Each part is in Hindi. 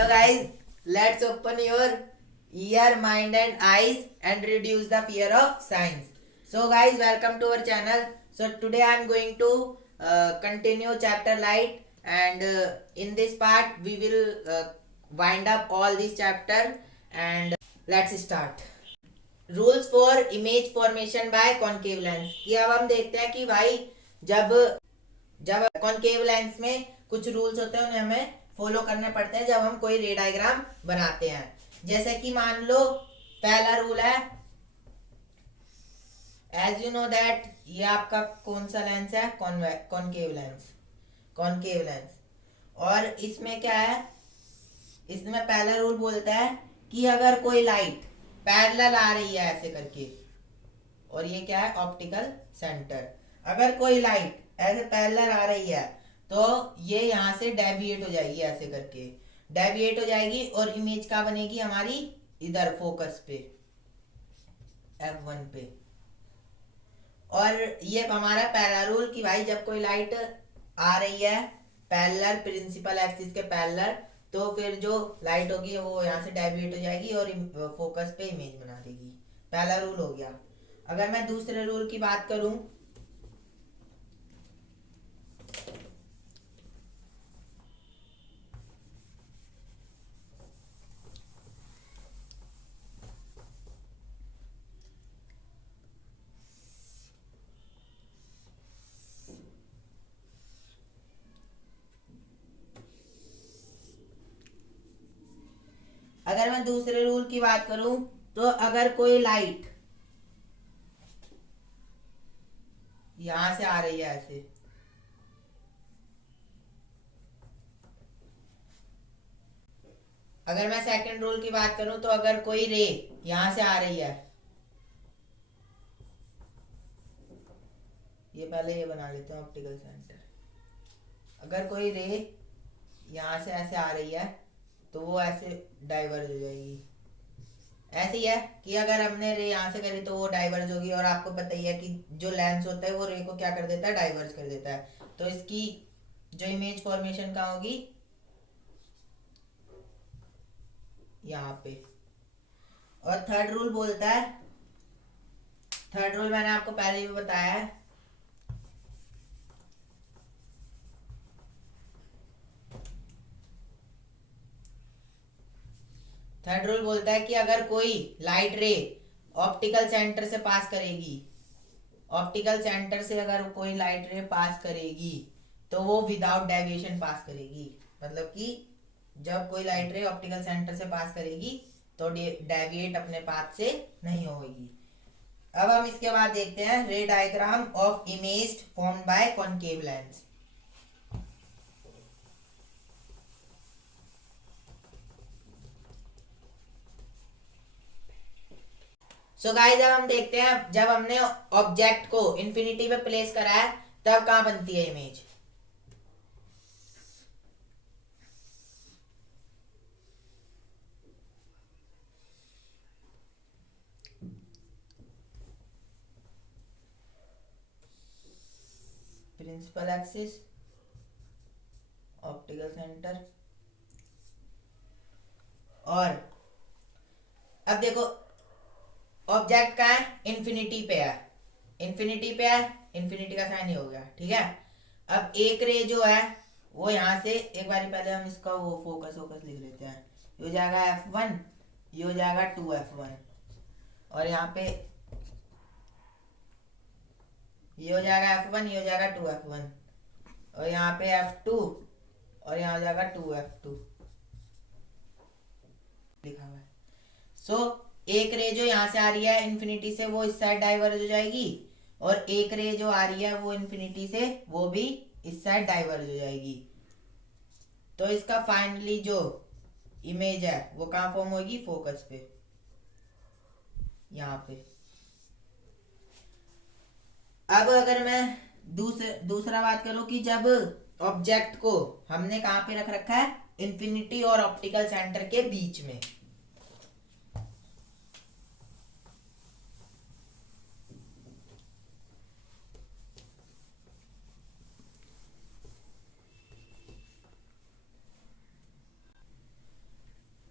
Hello guys, let's open your ear, mind and eyes and reduce the fear of science. So guys, welcome to our channel. So today I am going to continue chapter light, and in this part we will wind up all this chapter, and let's start. Rules for image formation by concave lens. कि अब हम देखते हैं कि भाई जब जब कॉनकेव लेंस में कुछ रूल्स होते हैं, उन्हें हमें फॉलो करने पड़ते हैं जब हम कोई रे डायग्राम बनाते हैं। जैसे कि मान लो पहला रूल है, एज यू नो दैट, ये आपका कौन सा लेंस है? Concave lens. Concave lens. और इसमें क्या है, इसमें पहला रूल बोलता है कि अगर कोई लाइट पैरेलल आ रही है ऐसे करके, और ये क्या है? Optical centre. अगर कोई लाइट ऐसे पैरेलल आ रही है तो ये यहाँ से डेविएट हो जाएगी, ऐसे करके डेविएट हो जाएगी, और इमेज क्या बनेगी हमारी? इधर फोकस पे, F1 पे। और ये हमारा पहला रूल कि भाई जब कोई लाइट आ रही है पैरेलल, प्रिंसिपल एक्सिस के पैरेलल, तो फिर जो लाइट होगी वो यहाँ से डेविएट हो जाएगी और फोकस पे इमेज बना देगी। पहला रूल हो गया। अगर मैं दूसरे रूल की बात करूं, अगर मैं दूसरे रूल की बात करूं तो अगर कोई लाइट यहां से आ रही है ऐसे, अगर मैं सेकंड रूल की बात करूं तो अगर कोई रे यहां से आ रही है, ये पहले ये बना लेते हैं ऑप्टिकल सेंटर। अगर कोई रे यहां से ऐसे आ रही है तो वो ऐसे डाइवर्ज हो जाएगी। ऐसे ही है कि अगर हमने रे यहाँ से करी तो वो डाइवर्ज होगी, और आपको पता ही है कि जो लेंस होता है वो रे को क्या कर देता है? डाइवर्ज कर देता है। तो इसकी जो इमेज फॉर्मेशन कहाँ होगी? यहाँ पे। और थर्ड रूल बोलता है, थर्ड रूल मैंने आपको पहले भी बताया है, थर्ड रूल बोलता है कि अगर कोई लाइट रे ऑप्टिकल सेंटर से पास करेगी, ऑप्टिकल सेंटर से अगर कोई लाइट रे पास करेगी तो वो विदाउट डेविएशन पास करेगी। मतलब कि जब कोई लाइट रे ऑप्टिकल सेंटर से पास करेगी तो डेविएट अपने पाथ से नहीं होगी। अब हम इसके बाद देखते हैं रे diagram of image formed by concave lens. So guys, अब हम देखते हैं जब हमने ऑब्जेक्ट को इंफिनिटी पे प्लेस करा है तब कहां बनती है image. Principal axis, optical centre. और अब देखो ऑब्जेक्ट का है इन्फिनिटी पे है, इन्फिनिटी पे है, इन्फिनिटी का साइन ही हो गया, ठीक है। अब एक रे जो है वो यहाँ से, एक बार पहले हम इसका वो फोकस फोकस लिख लेते हैं। ये हो जाएगा F1, ये हो जाएगा 2F1, और यहाँ पे ये हो जाएगा F1, ये हो जाएगा 2F1, और यहाँ पे F2, और यहाँ हो जाएगा 2F2 लिखा हुआ है। सो एक रे जो यहाँ से आ रही है इन्फिनिटी से वो इस साइड डाइवर्ज हो जाएगी, और एक रे जो आ रही है वो इन्फिनिटी से वो भी इस साइड डाइवर्ज हो जाएगी। तो इसका फाइनली जो इमेज है वो कहाँ फॉर्म होगी? फोकस पे, यहाँ पे। अब अगर मैं दूसरा बात करूं कि जब ऑब्जेक्ट को हमने कहाँ पे रख रखा है? इन्फिनिटी और ऑप्टिकल सेंटर के बीच में।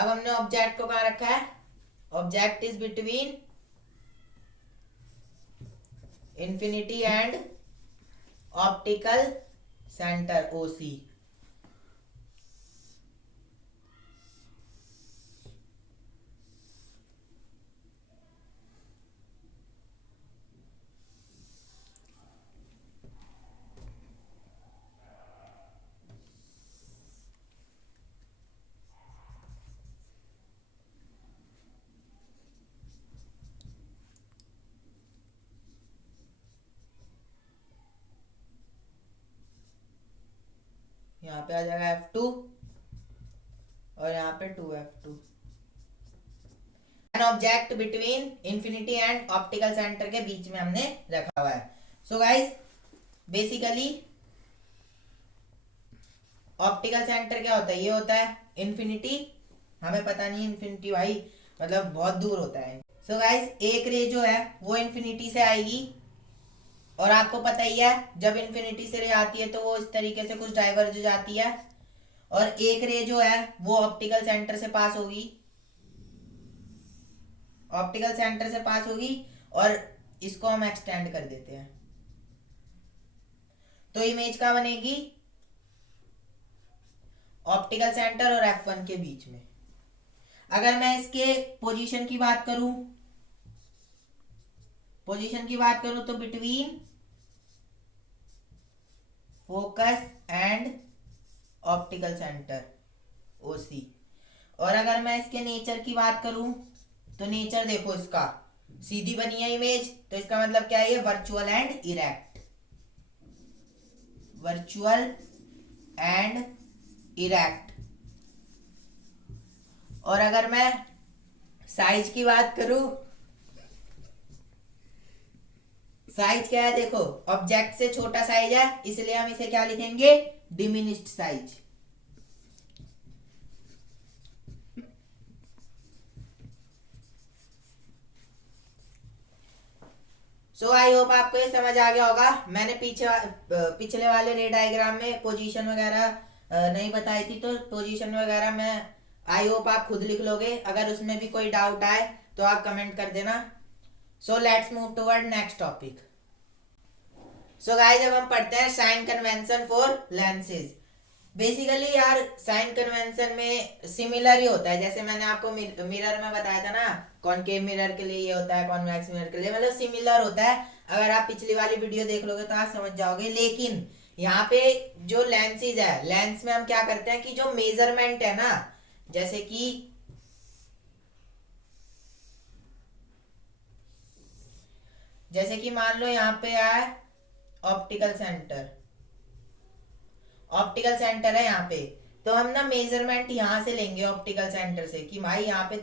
अब हमने ऑब्जेक्ट को कहाँ रखा है, object is between infinity and optical centre OC. यहाँ पे आ जाएगा F2 और यहाँ पे 2F2। An object between infinity and optical centre के बीच में हमने रखा हुआ है। So guys basically optical centre क्या होता है, ये होता है इंफिनिटी, हमें पता नहीं इंफिनिटी भाई मतलब बहुत दूर होता है। सो गाइस एक रे जो है वो इंफिनिटी से आएगी और आपको पता ही है जब इन्फिनिटी से रे आती है तो वो इस तरीके से कुछ डाइवर्ज हो जाती है, और एक रे जो है वो ऑप्टिकल सेंटर से पास होगी, ऑप्टिकल सेंटर से पास होगी और इसको हम एक्सटेंड कर देते हैं तो इमेज क्या बनेगी, ऑप्टिकल सेंटर और F1 के बीच में। अगर मैं इसके पोजीशन की बात करूं, तो between focus and optical centre OC. और अगर मैं इसके नेचर की बात करूं तो नेचर देखो इसका सीधी बनी है इमेज, तो इसका मतलब क्या है, ये virtual and erect, virtual and erect. और अगर मैं साइज की बात करूं, साइज क्या है देखो, ऑब्जेक्ट से छोटा साइज है इसलिए हम इसे क्या लिखेंगे, diminished size. So I hope आपको ये समझ आ गया होगा। मैंने पिछले वाले रे डायग्राम में पोजीशन वगैरह नहीं बताई थी, तो पोजीशन वगैरह में आई होप आप खुद लिख लोगे। अगर उसमें भी कोई डाउट आए तो आप कमेंट कर देना। So let's move toward next topic. So guys अब हम पढ़ते हैं sign convention for lenses. Basically यार साइन कन्वेंशन में सिमिलर ही होता है, जैसे मैंने आपको मिरर में बताया था ना, कॉनकेव मिरर के लिए ये होता है, कॉन्वेक्स मिरर के लिए, मतलब सिमिलर होता है। अगर आप पिछली वाली वीडियो देख लोगे तो आप समझ जाओगे। लेकिन यहाँ पे जो लेंसेज है, लेंस में हम क्या करते हैं कि जो मेजरमेंट है ना, जैसे कि मान लो यहाँ पे है ऑप्टिकल सेंटर, ऑप्टिकल सेंटर है यहाँ पे, तो हम ना मेजरमेंट यहाँ से लेंगे ऑप्टिकल सेंटर से कि भाई यहाँ पे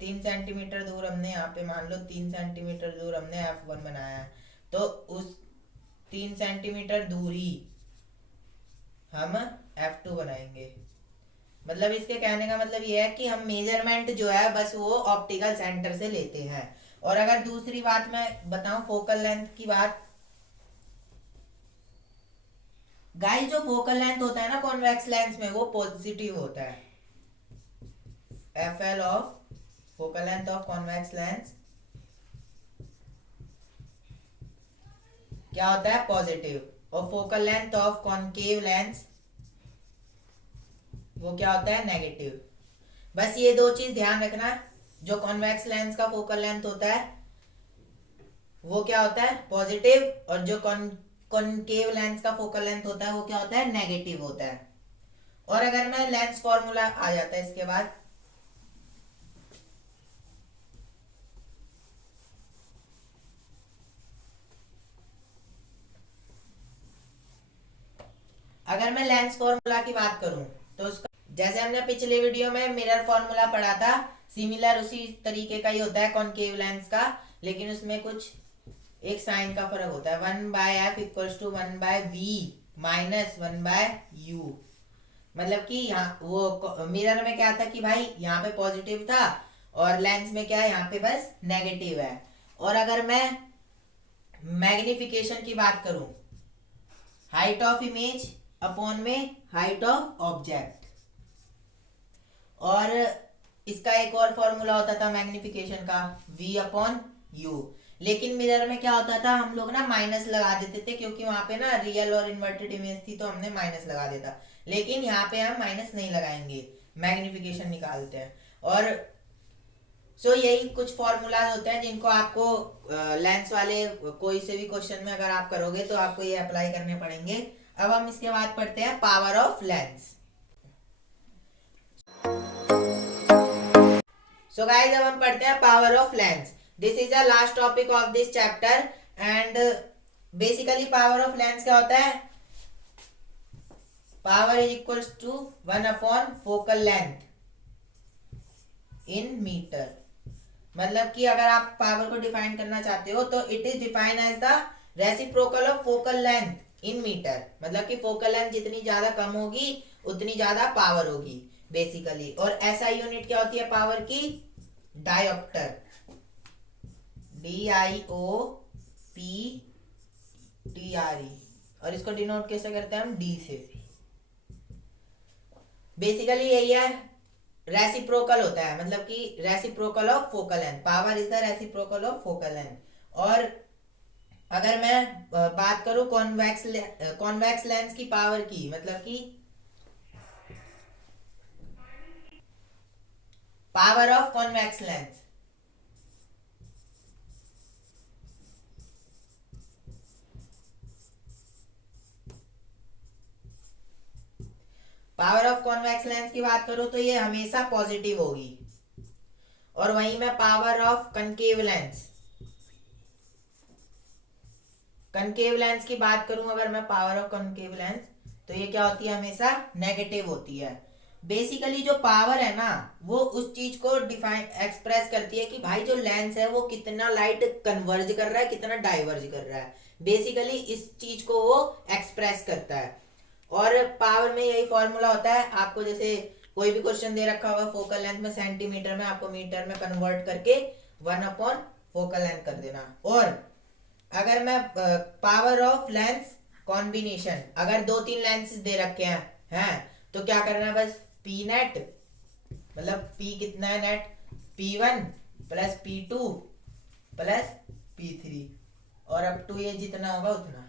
3 सेंटीमीटर दूर हमने, यहाँ पे मान लो 3 सेंटीमीटर दूर हमने F1 बनाया है, तो उस 3 सेंटीमीटर दूरी हम F2 बनाएंगे। मतलब इसके कहने का मतलब ये है कि हम मेजरमेंट जो है बस वो ऑप्टिकल सेंटर से लेते हैं। और अगर दूसरी बात मैं बताऊं फोकल लेंथ की बात, गाइस जो फोकल लेंथ होता है ना कॉन्वेक्स लेंस में वो पॉजिटिव होता है। FL of focal length of convex lens क्या होता है, पॉजिटिव। और focal length of concave lens वो क्या होता है, नेगेटिव। बस ये दो चीज ध्यान रखना, जो कॉन्वेक्स लेंस का फोकल लेंथ होता है वो क्या होता है, पॉजिटिव, और जो कॉनकेव लेंस का फोकल लेंथ होता है वो क्या होता है, नेगेटिव होता है। और अगर मैं लेंस फॉर्मूला आ जाता है इसके बाद, अगर मैं लेंस फॉर्मूला की बात करूं तो उसका जैसे हमने पिछले वीडियो में मिरर फॉर्मूला पढ़ा था, सिमिलर उसी तरीके का ही होता है कॉनकेव लेंस का, लेकिन उसमें कुछ एक साइन का फर्क होता है। 1/f equals to 1/v minus 1/u। मतलब कि यहाँ वो मिरर में क्या था कि भाई यहाँ पे पॉजिटिव था और लेंस में क्या है, यहाँ पे बस नेगेटिव है। और अगर मैं मैग्निफिकेशन की बात करूं, हाइट ऑफ इमेज अपॉन में हाइट ऑफ ऑब्जेक्ट, और इसका एक और फॉर्मूला होता था मैग्निफिकेशन का, v अपॉन u। लेकिन मिरर में क्या होता था, हम लोग ना माइनस लगा देते थे, क्योंकि वहां पे ना रियल और इन्वर्टेड इमेज थी, तो हमने माइनस लगा देता। लेकिन यहाँ पे हम माइनस नहीं लगाएंगे, मैग्निफिकेशन निकालते हैं। और यही कुछ फॉर्मूलाज होते हैं जिनको आपको लेंस वाले कोई से भी क्वेश्चन में अगर आप करोगे तो आपको ये अप्लाई करने पड़ेंगे। अब हम इसके बाद पढ़ते हैं power of lens. So guys, अब हम पढ़ते हैं power of lens. This is the last topic of this chapter and basically power of lens क्या होता है, power is equals to 1 upon focal length in metre. मतलब कि अगर आप पावर को डिफाइन करना चाहते हो तो it is define as the reciprocal of focal length in metre. मतलब कि फोकल लेंथ जितनी ज्यादा कम होगी उतनी ज्यादा पावर होगी बेसिकली। और ऐसा यूनिट क्या होती है पावर की, डायोप्टर, DIOPTRE। और इसको डिनोट कैसे करते हैं हम, D से। बेसिकली यही है, रेसिप्रोकल होता है, मतलब कि reciprocal of focal length, power is the reciprocal of focal length. और अगर मैं बात करूं कॉन्वेक्स लेंस की पावर की, मतलब कि power of convex lens, power of convex lens की बात करूं तो ये हमेशा पॉजिटिव होगी। और वहीं मैं पावर ऑफ कनकेव लेंस की बात करूं, अगर मैं पावर ऑफ कनकेव लेंस, तो ये क्या होती है, हमेशा नेगेटिव होती है। बेसिकली जो पावर है ना वो उस चीज को डिफाइन एक्सप्रेस करती है कि भाई जो लेंस है वो कितना लाइट कन्वर्ज कर रहा है, कितना डाइवर्ज कर रहा है। बेसिकली इस चीज को वो एक्सप्रेस करता है। और पावर में यही फॉर्मूला होता है, आपको जैसे कोई भी क्वेश्चन दे रखा होगा फोकल लेंथ में सेंटीमीटर में, आपको मीटर में कन्वर्ट करके 1 अपॉन फोकल लेंथ कर देना। और अगर मैं पावर ऑफ लेंस कॉम्बिनेशन, अगर 2-3 लेंसेज दे रखे हैं तो क्या करना है, बस पी नेट, मतलब पी कितना है net, P1 plus P2 plus P3 और अप टू ये जितना होगा उतना।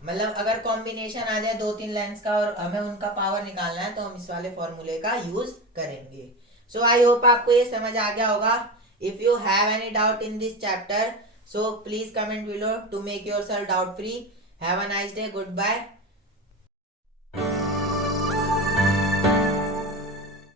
मतलब अगर कॉम्बिनेशन आ जाए 2-3 लेंस का और हमें उनका पावर निकालना है तो हम इस वाले फॉर्मूले का यूज करेंगे। सो आई होप आपको ये समझ आ गया होगा। If you have any doubt in this chapter, so please comment below to make yourself doubt free. Have a nice day. Goodbye.